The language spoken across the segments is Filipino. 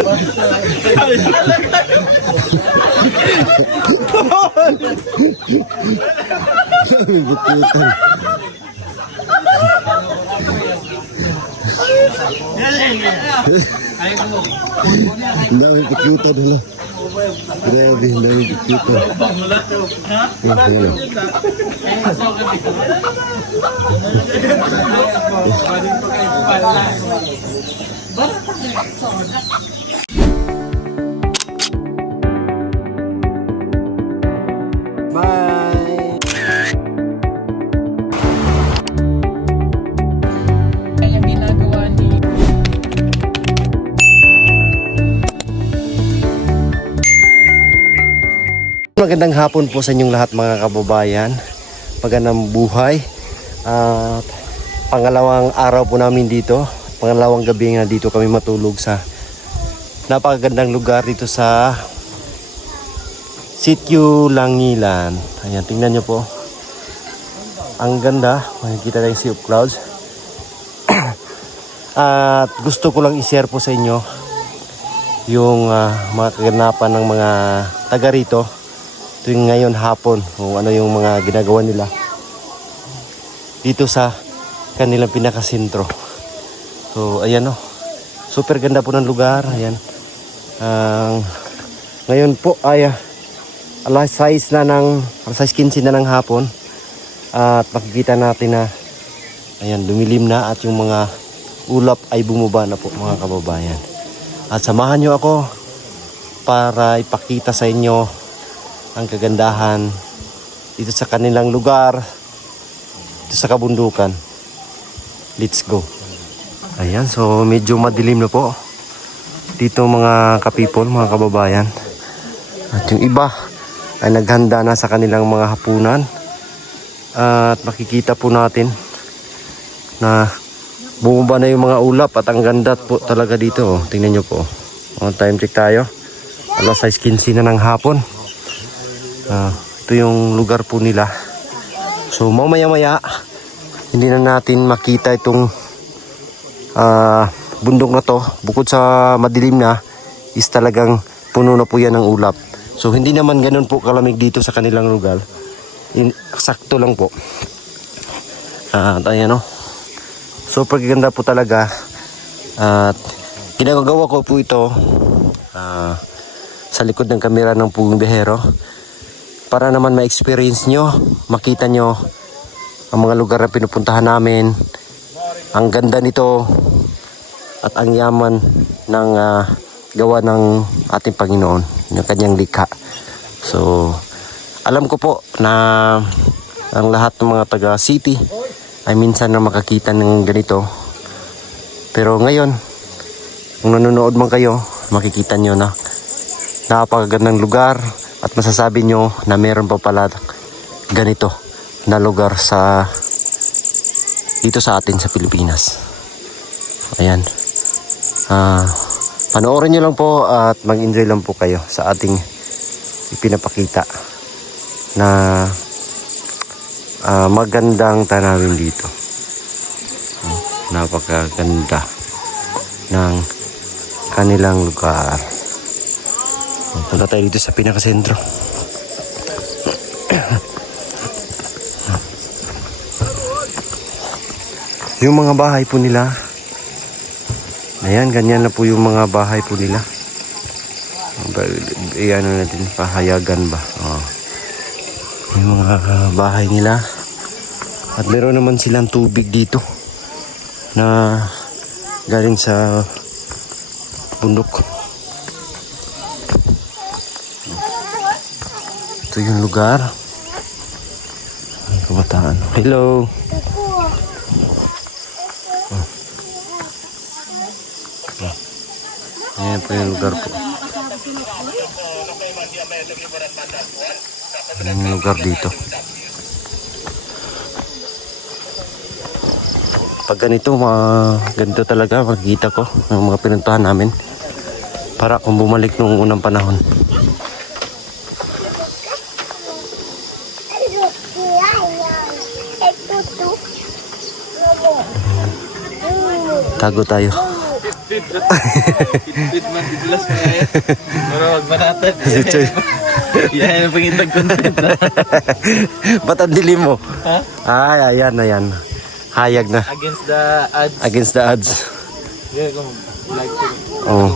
Bitutan. Ang dami bitutan hala. Grabe, ang dami bitutan. Ayan. Bye. Yung ginagawa ni Magandang hapon po sa inyong lahat mga kababayan. Magandang buhay. At pangalawang araw po namin dito. Pangalawang gabi nga dito kami matulog sa napakagandang lugar dito sa Sitio Langilan. Ayan, tingnan nyo po. Ang ganda. Makikita na yung Sea of Clouds. At gusto ko lang i-share po sa inyo yung mga kaganapan ng mga taga rito tuwing ngayon hapon, kung ano yung mga ginagawa nila dito sa kanilang pinakasentro. So ayan o, super ganda po ng lugar. Ayan, ngayon po ay alas 6 na ng alas 6:15 na ng hapon. At makikita natin na ayan, dumilim na at yung mga ulap ay bumaba na po mga kababayan. At samahan nyo ako para ipakita sa inyo ang kagandahan dito sa kanilang lugar, dito sa kabundukan. Let's go. Ayan, so medyo madilim na po dito mga kapipol, mga kababayan. At yung iba ay naghanda na sa kanilang mga hapunan. At makikita po natin na bumaba na yung mga ulap at ang ganda po talaga dito. Oh, tingnan nyo po. On time check tayo. Alas 6:15 na ng hapon. Ito yung lugar po nila. So mamaya-maya hindi na natin makita itong bundok na to. Bukod sa madilim na is talagang puno na po yan ng ulap. So hindi naman ganun po kalamig dito sa kanilang lugar. Sakto lang po. At ayan o. Super ganda po talaga. At ginagawa ko po ito sa likod ng kamera ng Pugong Biyahero para naman ma-experience nyo, makita nyo ang mga lugar na pinupuntahan namin, ang ganda nito at ang yaman ng gawa ng ating Panginoon, yung kanyang likha. So alam ko po na ang lahat ng mga taga city ay minsan na makakita ng ganito, pero ngayon kung nanonood man kayo, makikita nyo na napakagandang lugar at masasabi nyo na meron pa pala ganito na lugar sa dito sa atin sa Pilipinas. Ayan, panoorin nyo lang po at mag-enjoy lang po kayo sa ating ipinapakita na magandang tanawin dito. Napakaganda ng kanilang lugar. Punta tayo dito sa pinakasentro. Yung mga bahay po nila, ayan, ganyan na po yung mga bahay po nila. Ayan na natin, pahayagan ba? Yung mga bahay nila. At meron naman silang tubig dito na galing sa bundok. Ito yung lugar. Ay, kabataan. Hello. Ayan po yung lugar po. Ayan yung lugar dito. Pag ganito, ganito talaga makikita ko ng mga pinuntahan namin. Para kung bumalik nung unang panahon. Tago tayo. Kitpit man, titulas mo yan. Pero wag manatan. Si Choy. Yan ang pangitag content na. Ba't ang dilim mo? Ha? Ay, ayan. Hayag na. Against the odds. Against the odds. Yan, kung like ko. Oh.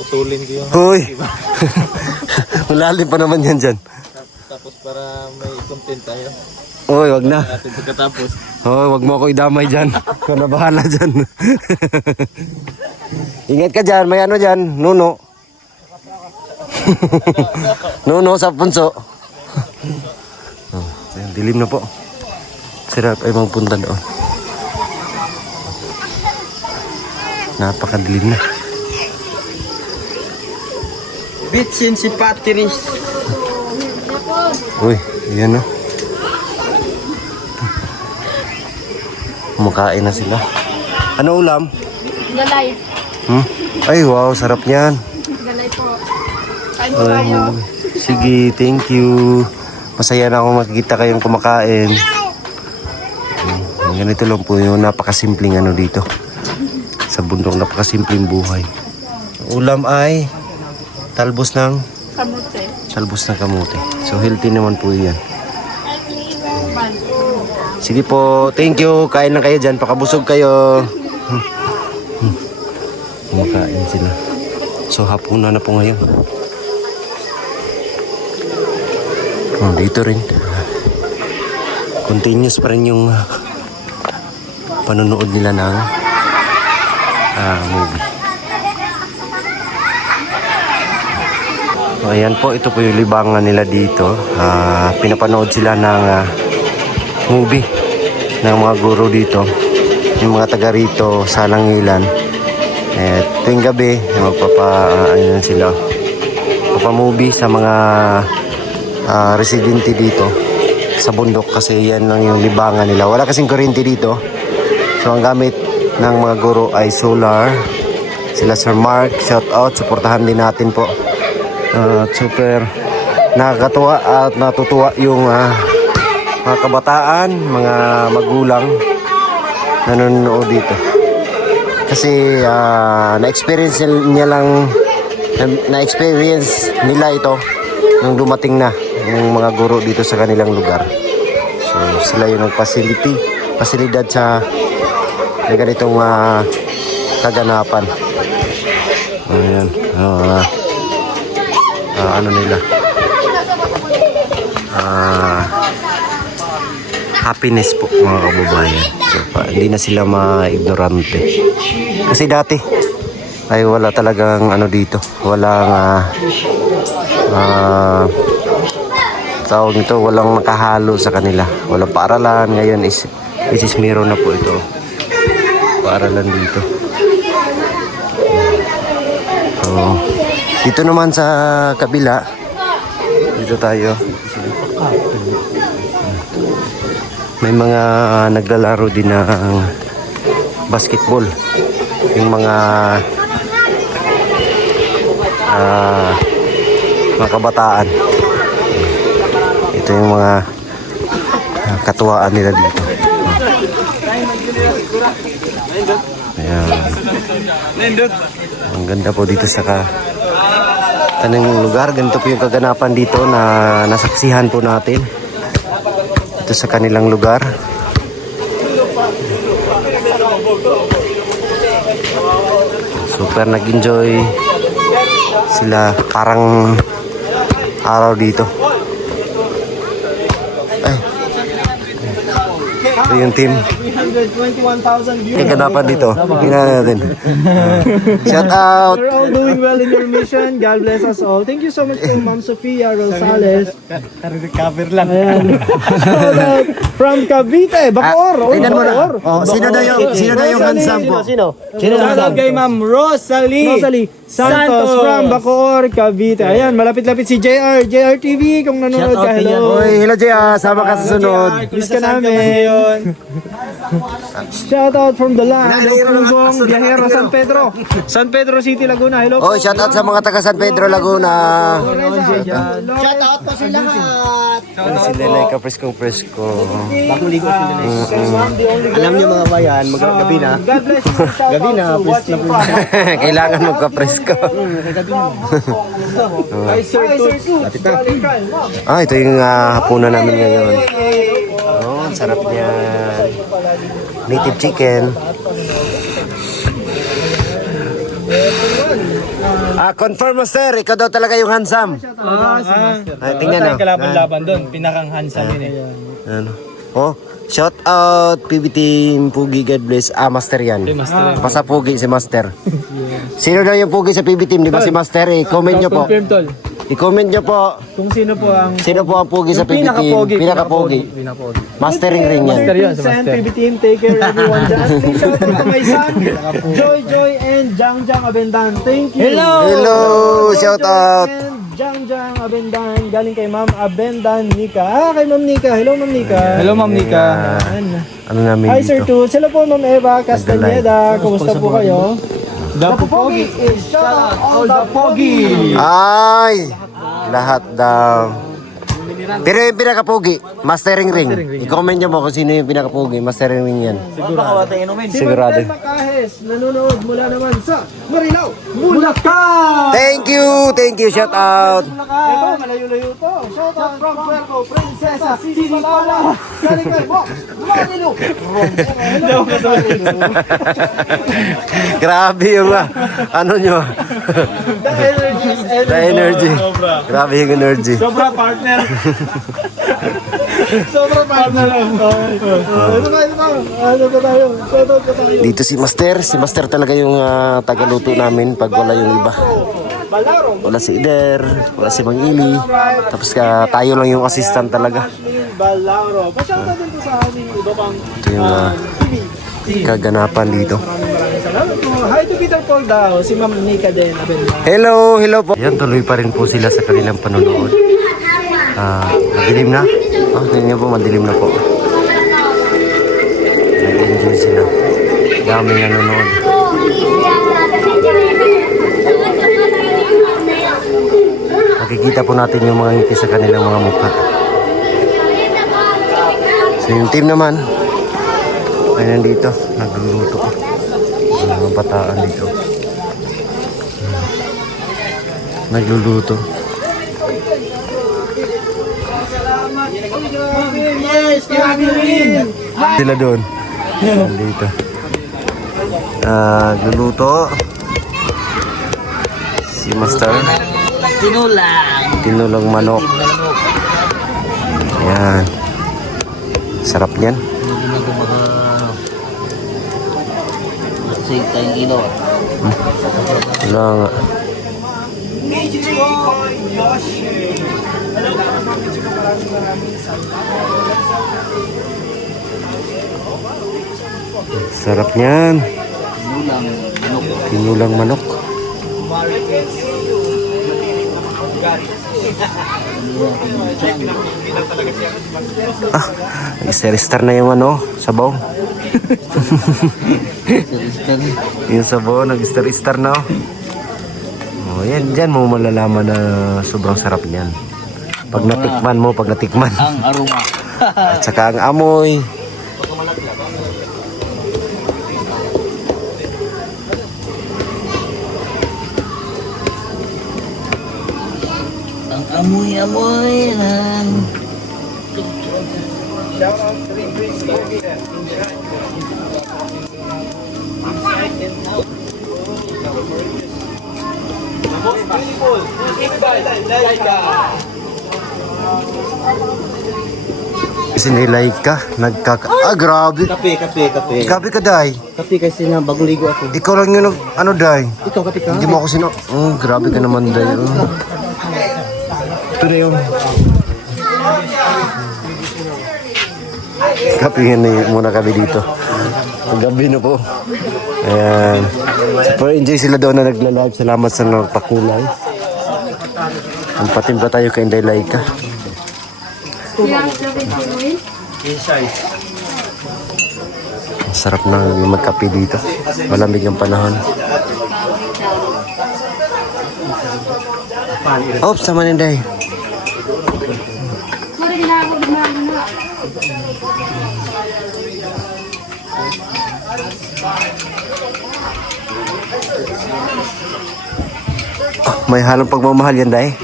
Putulin ko yung Hoy! Malalim pa naman yan dyan. tapos para may content tayo. Hoy, wag na. Natin pagkatapos. Hoy, wag mo ako idamay dyan. Ikaw na bahala dyan. Ingat ka dyan, may ano dyan, nuno. Nuno sa punso. Oh, ayun, dilim na po. Sarap ay magpunta doon. Napakadilim na. Bitsin si Patrice. Uy, yan o. Kumakain na sila. Ano ulam? Galay. Ay, wow, sarap niyan. Galay po. Kain po kayo. Sige, thank you. Masaya na ako makikita kayong kumakain. Ganito lang po yung napakasimpleng ano dito. Sa bundok, napakasimpleng buhay. Ulam ay talbos ng kamote. So healthy naman po yan. Sige po, thank you. Kain na kayo dyan, pakabusog kayo. Kumakain sila. So hapunan na po ngayon. Oh, dito rin. Continuous pa rin yung panonood nila ng movie. So, ayan po, ito po yung libangan nila dito. Pinapanood sila ng movie ng mga guro dito. Yung mga taga rito sa Langilan. Tuwing gabi, magpapa-movie sila. Papa-movie sa mga residente dito sa bundok kasi yan lang yung libangan nila. Wala kasing kuryente dito. So ang gamit ng mga guro ay solar. Sila Sir Mark, shout out, suportahan din natin po. Super nakakatuwa at natutuwa yung mga kabataan, mga magulang na nanonood dito. Kasi na-experience nila ito nung dumating na yung mga guro dito sa kanilang lugar. So sila yung pasilidad sa ganitong kaganapan. Ayan. Ano nila? Happiness po mga kababayan. So, hindi na sila ma-ignorante. Kasi dati ay wala talagang ano dito. Walang tawag nito, walang nakahalo sa kanila. Walang paaralan. Ngayon is meron na po ito. Paaralan dito. So, dito naman sa kabila, dito tayo. May mga naglalaro din ng basketball. Yung mga kabataan. Ito yung mga katuwaan nila dito. Ayan. Ang ganda po dito sa kanang lugar. Ganito po yung kaganapan dito na nasaksihan po natin. Ito sa kanilang lugar. Super nag-enjoy sila, parang araw dito. Ito yung team. 321,000 views. Kaganapan dito. Tingnan natin. Shout out! We're all doing well in your mission. God bless us all. Thank you so much to Ma'am Sofia Rosales. Recover lang. Ayan. From Cavite, Bacoor. Tingnan mo na. Oh, sino daw yung handsome po? Sino? Shout out kay Ma'am Rosalie Santos from Bacoor, Cavite. Ayan, malapit-lapit si JR TV kung nanonood ka. Hello. Oy, hello Jay, sama ka sa sunod. Miss ka namin. Shout out from the land of Pugong Biyahero, San Pedro. San Pedro City, Laguna. Hello Oh, shout out sa mga taga San Pedro, Laguna. Shout out po sa lahat. Si Lelay ka, presko. Bagong ligo sila na. Alam niyo mga bayan, gabi na. God bless you. Shout Gabi na, out to watching from Kailangan magka-presko. Hi, Sir Toots. Ito yung hapunan namin ngayon. Oh, ang sarap niyan. Native chicken. Confirm master, ikaw daw talaga yung handsome. Ay, tingnan na. Kalaban-laban doon, pinakang handsome yun eh. Ano? Oh, shout out PB Team Pugi, God bless. Master yan. Basta Pugi si Master. Sino daw yung Pugi sa PB Team? Di ba si Master? I-comment nyo po. Confirm, tol. I-comment nyo po. Kung sino po ang Pugi sa PB Team? Pinaka-Pogi. Mastering ring yan. Master yun, Sen, PB Team, take care everyone dyan. Please shout out to my son, Joy and Jang Abendan. Thank you. Hello, shout out. And Jang Abendan, galing kay Ma'am Abendan Nika. Kay Ma'am Nika. Hello, Ma'am Nika. Hello, Ma'am Nika. Ano namin Hi, Sir dito? Toots. Hello po, Ma'am Eva Castaneda. Kumusta po kayo? The Pogi is shout out all the Pogi. Ay, lahat daw. Pero yung pinaka-Pogi, Mastering ring. I-comment nyo mo kung sino yung pinaka-Pogi. Mastering ring yan. Sigurado. Si Martel Macajes, nanonood mula naman sa Marilao, Bulacan. Thank you, shout out. Ito, malayo-layo to. Shout out from Puerto Princesa, City Pala. Galing kay Box, Manilo. Hello, Grabe yung ano nyo. The energy. Grabe yung energy. Sobra partner. Sobra partner. Ano ba? Ano ba tayo? Shout out pa tayo. Dito si Master. Si Master talaga yung tagaluto namin pag wala yung iba. Balaro. Wala si Ider, wala si Mang Ili. Tapos tayo lang yung assistant talaga. Balaro. Pa-shout out din po sa aming iba pang Ito yung kaganapan dito. maraming salamat po. Hi to Peter Paul daw. Si Ma'am Nika din. Hello po. Yan, tuloy pa rin po sila sa kanilang panonood. Madilim na. Tingnan po, madilim na po. Nag-enjoy sila. Dami nanonood. Makikita po natin yung mga ngiti sa kanilang mga mukha. So yung team naman ay nandito, nagluluto. Mga bataan dito. Nagluluto. Yes, grabe rin. Sila doon. Nandito. Nagluluto. Si Master. Tinulang manok. Ayan. Sarap niyan. Sige tayong ilaw. Wala nga. Sarap niyan. Tinulang manok. Nag-star na yung sabaw. Yung sabaw, nag-star na. Yan, dyan mo malalaman na sobrang sarap niyan. Pag natikman mo, Ang aroma. at saka ang amoy. Ang amoy-amoy ng... Kasi nilay ka, grabe. Kape. Grabe ka, Day. Kape kasi na bagong ligo ako. Ikaw lang yung Day. Ikaw kape ka? Hindi mo ako grabe ka naman, Day. Ito na yun. Kapingin na muna kami dito. Gabi na po. Ayan. Super enjoy sila doon na nagla-live. Salamat sa nagpakulay. Ang patimpla tayo kay Inday Laika. Sarap na magkape dito. Malamig ang panahon. Oops, sama ninday. Mura ginagawa na. May halong pagmamahal yan, day.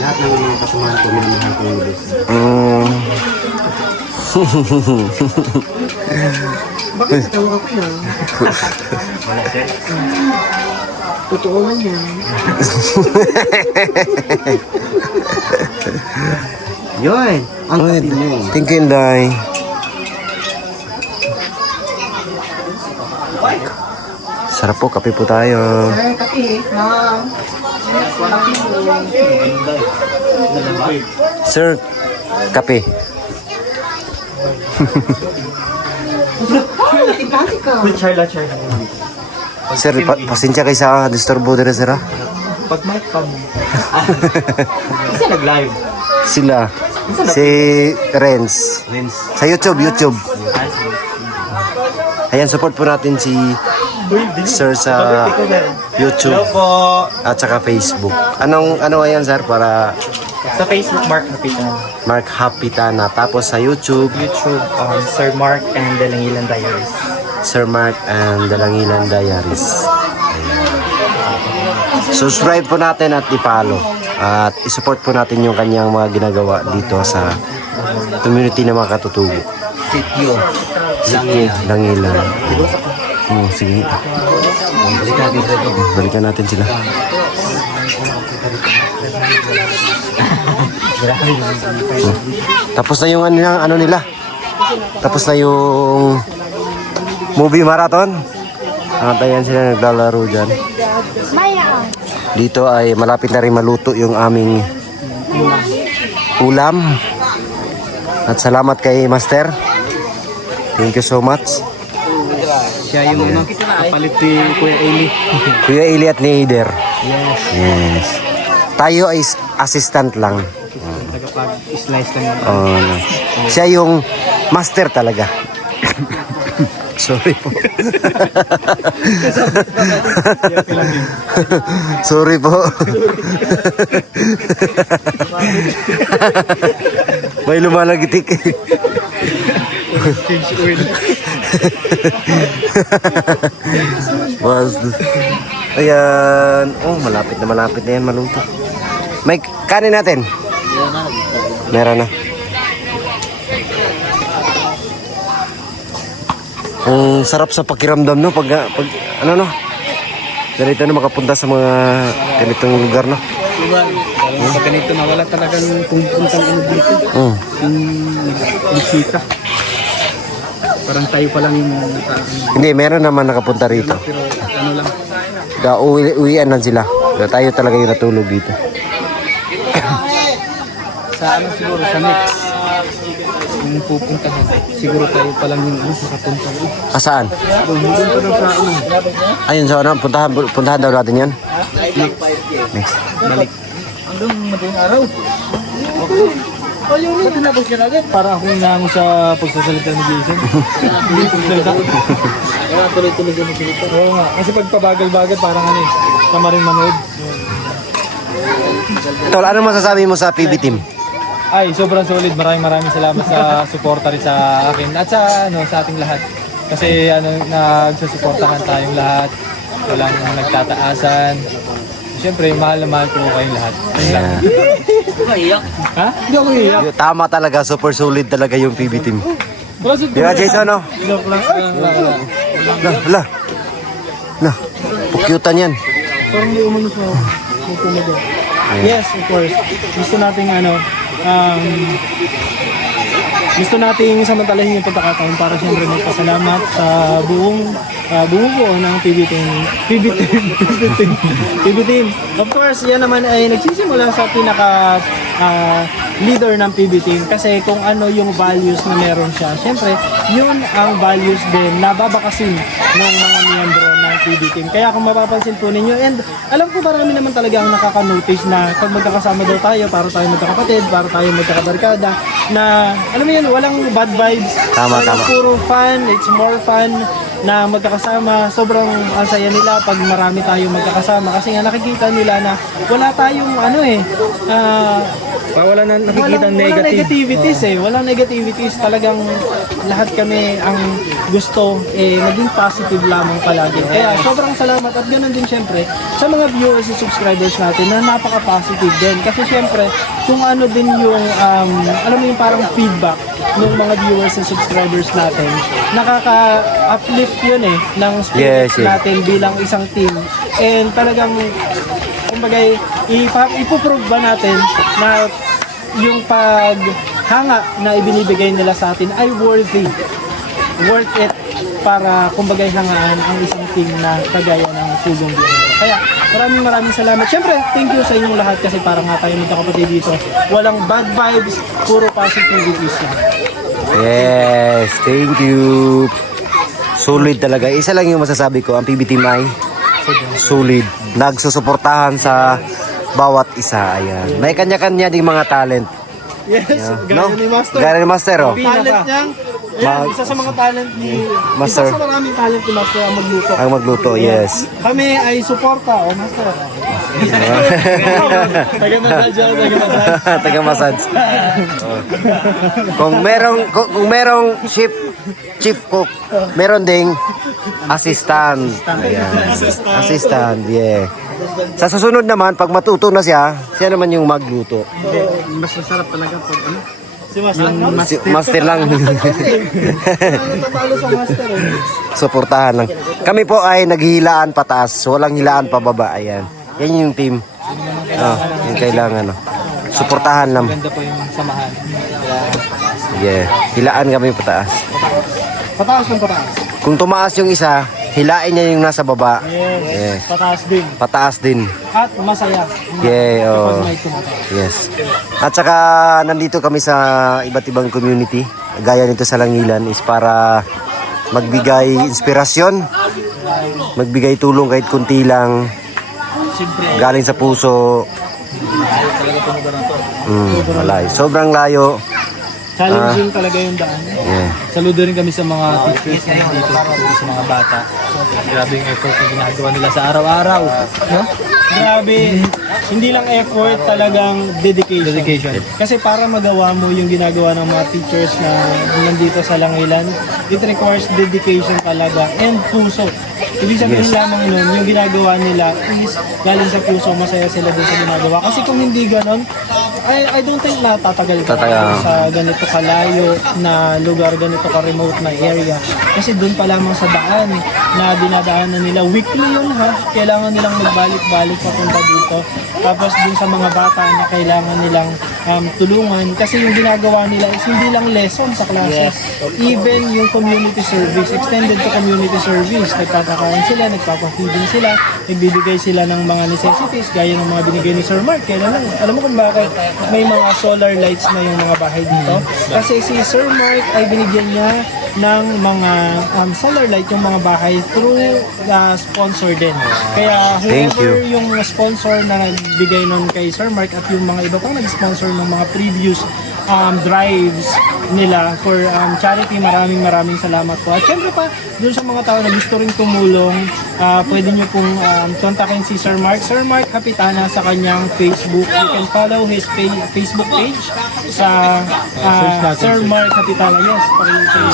Lahat ng mga kasamahan ko, minamahal ko yung Diyos. Bakit natawa ka na? Totoo man yan. Yun! Ang kapit nyo. Thank you, day. Sarap po, kape po tayo. Ay, kape. Ma'am. Sir, kape. Charla. Sir, pasensya kayo sa disturbo dito, sir. ah. Pag mic pa mo. Kasi nag-live. Sila. Si Renz. Sa YouTube. Ayan, support po natin si Sir sa YouTube at saka Facebook. Ano ayan, sir, para Sa Facebook, Mark Hapitan. Mark Hapitana. Tapos sa YouTube, YouTube, Sir Mark and Dalangilan Diaries. Sir Mark and Dalangilan Diaries. Ayan. Subscribe po natin at i-follow. At isupport po natin yung kanyang mga ginagawa dito sa community na mga katutubo. Sityo. Langilan. Sige. Balikan natin sila. Tapos na yung ano nila. Tapos na yung movie marathon. At ayan sila naglalaro dyan. Maya. Dito ay malapit na rin maluto yung aming ulam. At salamat kay Master. Thank you so much. Siya yung unang kapalit ni Kuya Eli. Kuya Eli at ni Eider. Yes. Tayo ay assistant lang. Tagapag-slice lang yun. No. Siya yung master talaga. Sorry po. Sorry po. May lumalagitik. Change oil. Mas, ayan. Oh, malapit na yan maluto. May kanin natin. Meron na. Ang sarap sa pakiramdam, no? Pag ano, no? Ganito na makapunta sa mga ganitong lugar, no? Diba? Pag ganito na wala talagang puntang ano dito. Yung bisita. Parang tayo pa lang yung Hindi, meron naman nakapunta rito. pero ano lang. Uwian lang sila. Pero tayo talaga yung natulog dito. Sa ano siguro, sa next. Yung pupuntahan. Siguro tayo pa lang yung nakapunta. Saan? Doon pa daw sa ano. Ayun, so ano, puntahan daw natin yan. Next. Balik. Hanggang madaling araw. Ba't tinapos ka na agad? Para akong nango sa pagsasalita ni Jason. Hindi pagsalita. Kaya tuloy-tuloy ka magsalita. Oo nga. Kasi pag pabagal-bagal parang ano eh. Tama rin manood. Tol, ano masasabi mo sa PB team? Ay, sobrang solid. Maraming salamat sa suporta rin sa akin. At sa ano sa ating lahat. Kasi ano, nagsusuportahan tayong lahat. Walang nagtataasan. Siyempre, mahal na mahal ko kayong lahat. Ha? Hindi ako iiyak. Tama talaga, super solid talaga yung PB team. Di Di ba, Jason, no? Joke lang. Hala. Na, pukyutan yan. Parang di umano sa pupumaga. Yes, of course. Gusto nating gusto nating samantalahin yung pagkakataon para siyempre magpasalamat sa buong buo ng PB team. Of course, yan naman ay nagsisimula sa pinaka leader ng PB team kasi kung ano yung values na meron siya. Siyempre, yun ang values din na babakasin ng mga miyembro ng PB team. Kaya kung mapapansin po ninyo, and alam ko marami naman talaga ang nakaka-notice na pag magkakasama daw tayo, para tayo magkakapatid, para tayo magkakabarkada, na alam mo yun, walang bad vibes. Tama, Talagang tama. puro fun, it's more fun na magkakasama. Sobrang ang saya nila pag marami tayo magkakasama kasi nga nakikita nila na wala tayong Wala na walang negativities walang negativities, talagang lahat kami ang gusto maging positive lamang palagi. Kaya sobrang salamat at ganoon din syempre sa mga viewers and subscribers natin na napaka-positive din kasi syempre kung ano din yung alam mo yung parang feedback ng mga viewers and subscribers natin, nakaka-uplift yun ng spirit Yes, yes. natin bilang isang team, and talagang kumbaga ipoprove ba natin na yung paghanga na ibinibigay nila sa atin ay worth it para kumbaga hangaan ang isang team na kagaya ng Pugong Biyahero. Kaya maraming salamat. Siyempre, thank you sa inyong lahat kasi parang nga tayo magkakapatid dito. Walang bad vibes, puro positivities lang. Yes, thank you. Solid talaga. Isa lang yung masasabi ko, ang PB Team ay solid. Nagsusuportahan sa bawat isa. Ayan. May kanya-kanya ding mga talent. Yes, gaya No? ni Master. Gaya ni Master, oh. Talent niyang, isa sa mga talent ni Master. Isa sa maraming talent ni Master ang magluto. Ang magluto, yes. Kami ay suporta, Master. Taga-massage. Oh. Kung merong chief cook, meron ding assistant. Ayan. Assistant, yeah. Sa susunod naman, pag matuto na siya naman yung magluto. Mas masarap talaga pag si Master. Master lang. Natalo sa Master. Suportahan lang. Kami po ay naghihilaan pataas, walang hilaan pababa. Ayan. Yan yung team. Oh, yung kailangan. Suportahan lang. Ganda po yung samahan. Yeah. Hilaan kami pataas. Pataas ng pataas. Kung tumaas yung isa, hilain niya yung nasa baba. Yes. Pataas din. Pataas din. At masaya. Yeah, oh. Kapag may tumataas. Yes. At saka nandito kami sa iba't ibang community. Gaya nito sa Langilan is para magbigay inspirasyon, magbigay tulong kahit kunti lang. Galing sa puso. Malayo. Sobrang layo. Challenging talaga yung daan. Yeah. Saludo rin kami sa mga teachers na dito, sa mga bata. Grabe yung effort na ginagawa nila sa araw-araw. No? Grabe. Hindi lang effort, talagang dedication. Kasi para magawa mo yung ginagawa ng mga teachers na nandito sa Langilan, it requires dedication talaga and puso. Ibig sabihin lamang nun, yung ginagawa nila is galing sa puso, masaya sila doon sa ginagawa. Kasi kung hindi ganon, I don't think na tatagal ka sa ganito kalayo na lugar, ganito ka-remote na area. Kasi doon pa lamang sa daan na dinadaanan nila, weekly yun kailangan nilang magbalik-balik papunta dito. Tapos dun sa mga bata na kailangan nilang tulungan. Kasi yung ginagawa nila is hindi lang lesson sa klase. Even yung community service, extended to community service. Nagpapakain sila, nagpapafeeding sila, nagbibigay sila ng mga necessities gaya ng mga binigay ni Sir Mark. Alam mo kung bakit may mga solar lights na yung mga bahay dito? Kasi si Sir Mark ay binigyan niya ng mga solar light yung mga bahay through sponsor din. Kaya whoever yung sponsor na nagbigay nun kay Sir Mark at yung mga iba pang nag-sponsor ng mga previous drives nila for charity, maraming salamat po. At syempre pa, dun sa mga tao na gusto rin tumulong, pwede nyo pong kontakin si Sir Mark Kapitana sa kanyang Facebook. You can follow his Facebook page sa Sir Mark Kapitana. Yes,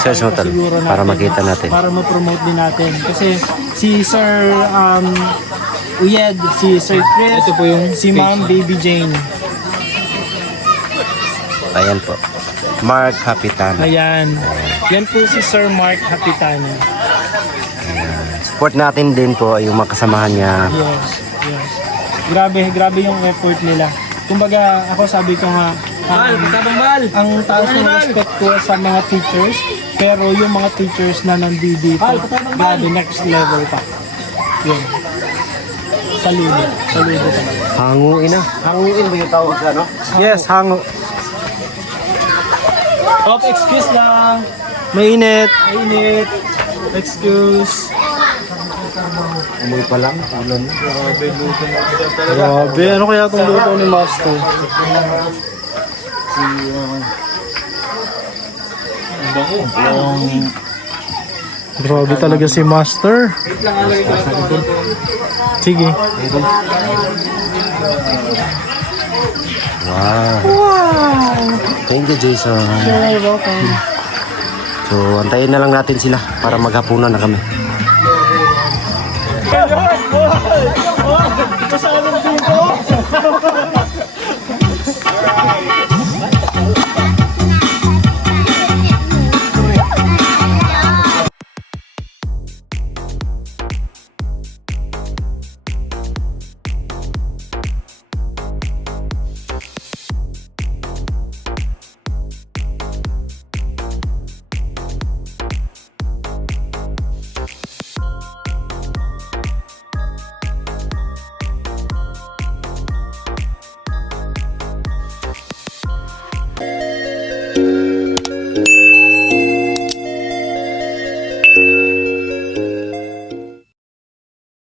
Search mo tal, para makita natin. Para ma-promote din natin. Kasi si Sir Uyed, si Sir Chris, Ito po yung si Ma'am Baby Jane. Ayan po. Mark Kapitana. Ayan. Yan po si Sir Mark Kapitana. Support natin din po yung mga kasamahan niya. Yes. Grabe yung effort nila. Kumbaga, ako sabi ko nga, ang taas ng respect ko sa mga teachers, pero yung mga teachers na nandito, grabe, next level pa. Yun. Saludo talaga. Hanguin na. Hanguin ba yung tawag sa ano? Yes, hango. Excuse lang. Mainit. Excuse. Amoy pa lang, ulan. Grabe, ano kaya itong luto ni Master? Grabe talaga si Master. Sige. Wow. Thank you, Jason. You're welcome. So, antayin na lang natin sila para maghapunan na kami.